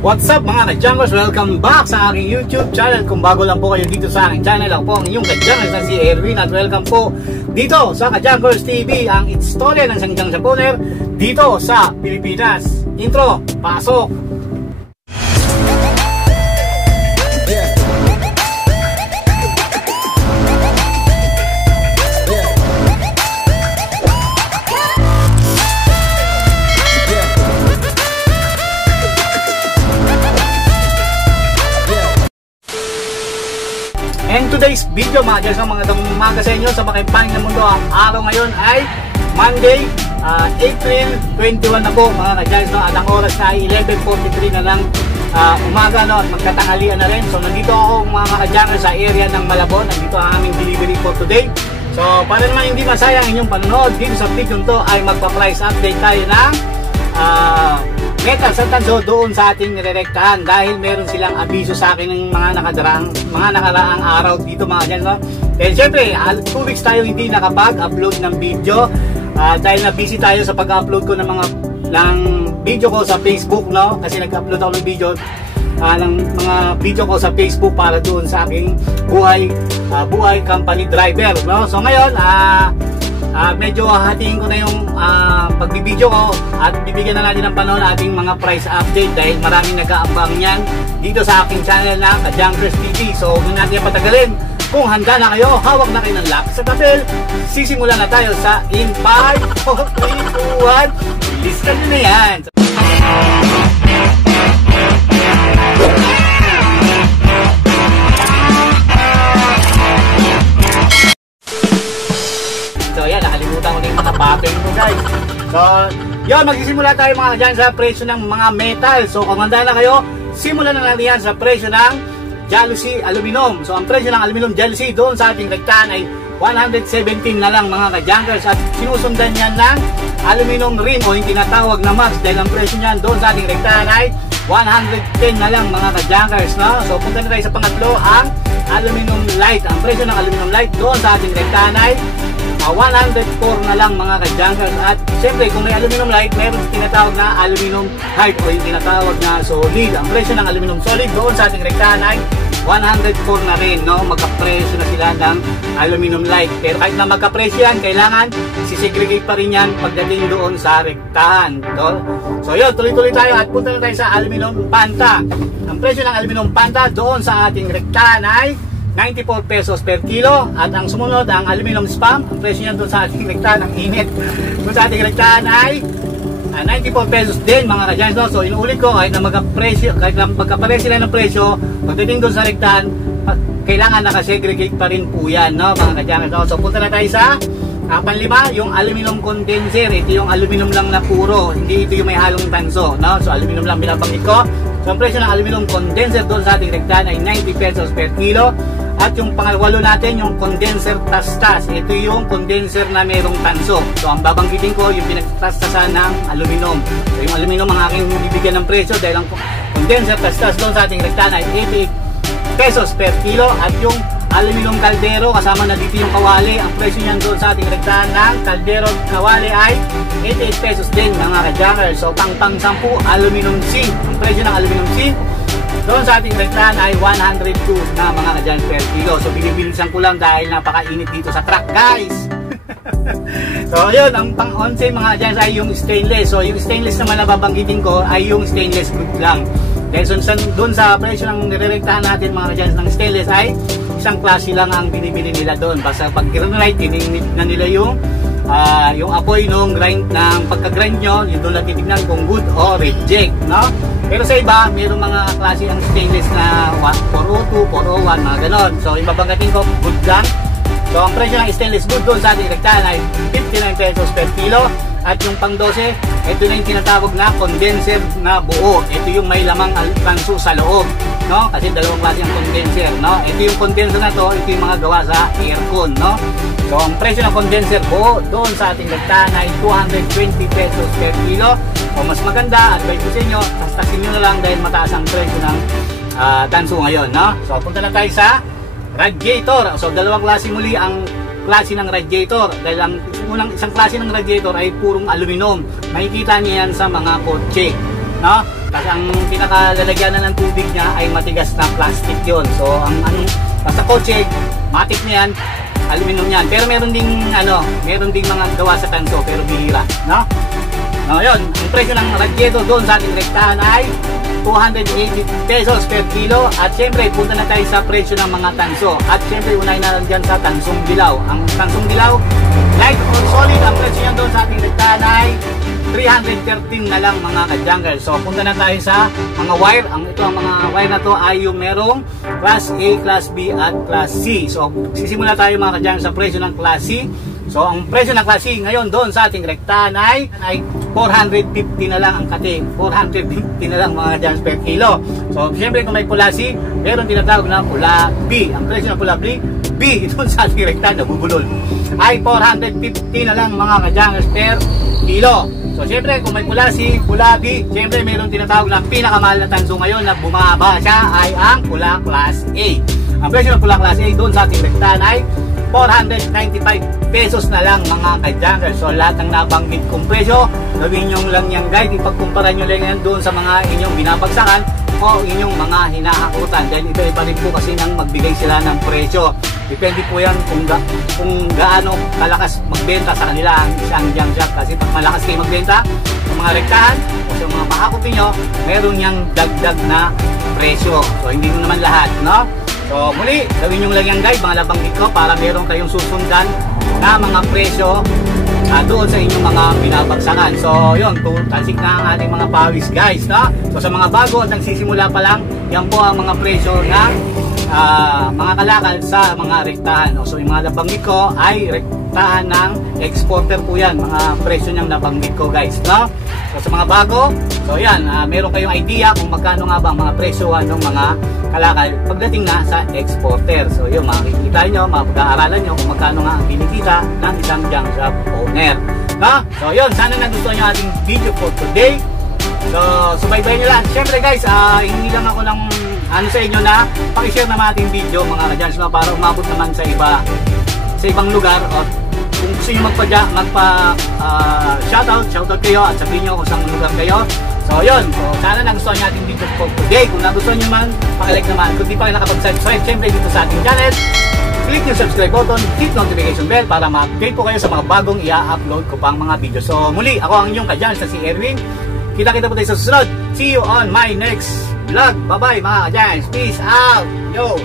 What's up mga ka-Junkers? Welcome back sa aking YouTube channel. Kung bago lang po kayo dito sa aking channel, ako po ang inyong ka-Junkers na si Erwin. At welcome po dito sa ka-Junkers TV, ang istorya ng Sangjang Japoner dito sa Pilipinas. Intro, pasok! And today's video mga dyan sa mga umaga sa inyo sa makipaning ng mundo. Ang araw ngayon ay Monday, April 21 na po mga ka-dyan, no? At ang oras na ay 11:43 na lang umaga, no? At magkatanghalian na rin. So nandito ako mga ka-dyan sa area ng Malabon. Nandito ang aming delivery for today. So para naman hindi masayang inyong panonood dito sa video to ay magpa-price update tayo ng metal sa tanso doon sa ating nirerektahan dahil meron silang abiso sa akin ng mga nakaraang araw dito mga dyan, no? And syempre 2 weeks tayo hindi nakapag-upload ng video dahil na busy tayo sa pag-upload ko ng video ko sa Facebook, no? Kasi nag-upload ako ng video mga video ko sa Facebook para doon sa aking buhay company driver, no? So ngayon medyo hahatiin ko na yung pagbibideo ko at bibigyan na natin ng panahon ating mga price update dahil maraming nag-aabang yan dito sa aking channel na ka-Junkers TV. So huwag natin patagalin. Kung handa na kayo, hawak na kayo ng lock sa papel, sisimulan na tayo sa in 5, 4, 3, 2, 1. Lista nyo na yan. So yan, nakalimutan ko na yung mga pattern ko guys. So yun, magsisimula tayo mga dyan sa presyo ng mga metal. So kung handa na kayo, simulan na natin yan sa presyo ng Jalousie Aluminum. So ang presyo ng Aluminum Jalousie doon sa ating rektahan ay 117 na lang mga ka-Junkers. At sinusundan yan ng aluminum rim o yung tinatawag na max dahil ang presyo niyan doon sa ating rektahan ay 110 na lang mga ka-Junkers, no? So punta na tayo sa pangatlo, ang aluminum light. Ang presyo ng aluminum light doon sa ating rektahan ay 104 na lang mga ka-Junkers. At siyempre kung may aluminum light, mayroon tinatawag na aluminum hard o yung tinatawag na solid. Ang presyo ng aluminum solid doon sa ating rektahan ay 104 na rin, no? Magkapresyo na sila ng aluminum light. Pero kahit na magkapresyo yan, kailangan sisegregate pa rin yan pagdating doon sa rektahan, no? So yun, tuloy-tuloy tayo at punta na tayo sa aluminum panta. Ang presyo ng aluminum panta doon sa ating rektahan ay 94 pesos per kilo. At ang sumunod, ang aluminum spam, ang presyo niyan doon sa ating rektahan, ang init doon sa ating rektahan ay 94 pesos din mga ka-Junkers, no? So inuulit ko, kahit na magkapares sila ng presyo, pagdating doon sa rektahan, kailangan nakasegregate pa rin po yan, no mga ka-Junkers, no? So punta na tayo sa panlima, yung aluminum condenser. Ito yung aluminum lang na puro, hindi ito yung may halong tanso, no? So aluminum lang binabanggit ko. So ang presyo ng aluminum condenser doon sa ating rektahan ay 90 pesos per kilo. At yung pangawalo natin, yung condenser tastas. Ito yung condenser na merong tanso. So ang babanggitin ko, yung pinagtastasan ng aluminum. So yung aluminum ang aking bibigyan ng presyo dahil ang condenser tastas doon sa ating rektahan ay 88 pesos per kilo. At yung aluminum kaldero, kasama na dito yung kawali, ang presyo niyan doon sa ating rektahan ng kaldero kawali ay 88 pesos din mga ka-Junkers. So pang 10 aluminum zinc. Ang presyo ng aluminum zinc doon sa ating rektahan ay 102 na mga ka-Junkers per kilo. So binibilisan ko lang dahil napakainit dito sa truck guys. So yun, ang pang 11 mga ka-Junkers ay yung stainless. So yung stainless naman na babanggitin ko ay yung stainless good lang. Dahil doon sa presyo ng nirerektahan natin mga ka-Junkers ng stainless ay isang klase lang ang binibili nila doon. Basta pag granite, tininit na nila yung apoy nung pagka-grind nyo, yun doon lang titignan kung good o reject, no? Pero sa iba, mayroong mga klase ang stainless na 402, 401, mga ganon. So yung babanggatin ko, good lang. So ang presyo ng stainless good doon sa ating rektahan ay 59 pesos per kilo. At yung pang 12, ito na yung tinatawag na condenser na buo. Ito yung may lamang tanso sa loob, no? Kasi dalawang klase ang condenser, no? Ito yung condenser na to, ito yung mga gawa sa aircon, no? So ang presyo ng condenser buo doon sa ating rektahan ay 220 pesos per kilo. O mas maganda, advice ko sa inyo, tastasin nyo na lang dahil mataas ang presyo ng tanso ngayon, no? So punta na tayo sa radiator. So dalawang klase muli ang klase ng radiator dahil ang isang klase ng radiator ay purong aluminum. Makikita niyo yan sa mga kotse. no? Kasi ang pinakalalagyanan ng tubig niya ay matigas na plastic yon. So ang sa kotse, matik na yan, aluminum yan. Pero meron ding mga gawa sa tanso pero bihira, no? Ngayon, ang presyo ng radyeto doon sa ating rektahan ay 280 pesos per kilo. At syempre, punta na tayo sa presyo ng mga tanso. At syempre, unahin na dyan sa tansong dilaw. Ang tansong dilaw, light or solid, ang presyo niya doon sa ating rektahan ay 313 na lang mga ka-jungle. So, punta na tayo sa mga wire. Ito ang mga wire na to ay yung merong Class A, Class B at Class C. So, sisimula tayo mga ka-jungle sa presyo ng Class C. So, ang presyo ng Class C ngayon doon sa ating rektahan ay 450 na lang ang kati. 450 na lang mga ka-jungle per kilo. So, siyempre kung may pula C, meron tinatawag na pula B. Ang presyo ng pula B doon sa ating rektahan, nabubulol, ay 450 na lang mga ka-jungle per kilo. So, syempre, kung may pula C, pula B, syempre, mayroon tinatawag na pinakamahal na tanso ngayon na bumaba siya ay ang pula Class A. Ang presyo ng pula Class A doon sa ating rektahan ay 495 pesos na lang mga ka-jungle. So, lahat ng nabanggit kong presyo, gawin nyo lang yan guys. Ipagkumpara nyo lang yan doon sa mga inyong binabagsakan o inyong mga hinahakutan. Dahil ito ay pa rin po kasi nang magbigay sila ng presyo. Depende po yan kung gaano kalakas magbenta sa kanila ang isang junk shop. Kasi pag malakas kayo magbenta sa mga rektahan o sa mga mahakupin nyo, meron niyang dagdag na presyo. So hindi mo naman lahat, no? So muli, gawin nyo lang yan guys, mga nabanggit ko, para meron kayong susundan na mga presyo doon sa inyong mga binabagsakan. So yun, tansik na ang ating mga pawis guys, no? So sa mga bago at nagsisimula pa lang, yan po ang mga presyo na mga kalakal sa mga rektahan. So yung mga nabanggit ko ay rektahan ng exporter po yan, mga presyo niyang nabanggit ko guys, no? So sa mga bago, so yan, meron kayong idea kung magkano nga ba ang mga presyo ng mga kalakal pagdating na sa exporter. So yun, makikita nyo, mapag-aaralan nyo kung magkano nga ang kinikita ng isang junk shop owner, no? So yun, sana nagustuhan nyo ating video for today. So subaybayan nyo lang. Siyempre guys, hindi lang ako ng sa inyo na pakishare naman ating video mga ka-jungle, no? Para umabot naman sa ibang lugar. O kung gusto nyo shoutout kayo at sabihin nyo kung saan lugar kayo. So yun, so sana nagustuhan nyo ating video for today. Kung nagustuhan nyo man, pakilike naman. Kung di pa kayo nakapag-subscribe, syempre dito sa ating channel, click yung subscribe button, hit notification bell para ma-update po kayo sa mga bagong i-upload ko pang mga video. So muli, ako ang inyong ka-jungle na si Erwin. Kita-kita po tayo sa susunod. See you on my next vlog. Bye-bye mga ka-jungle. Peace out. Yo!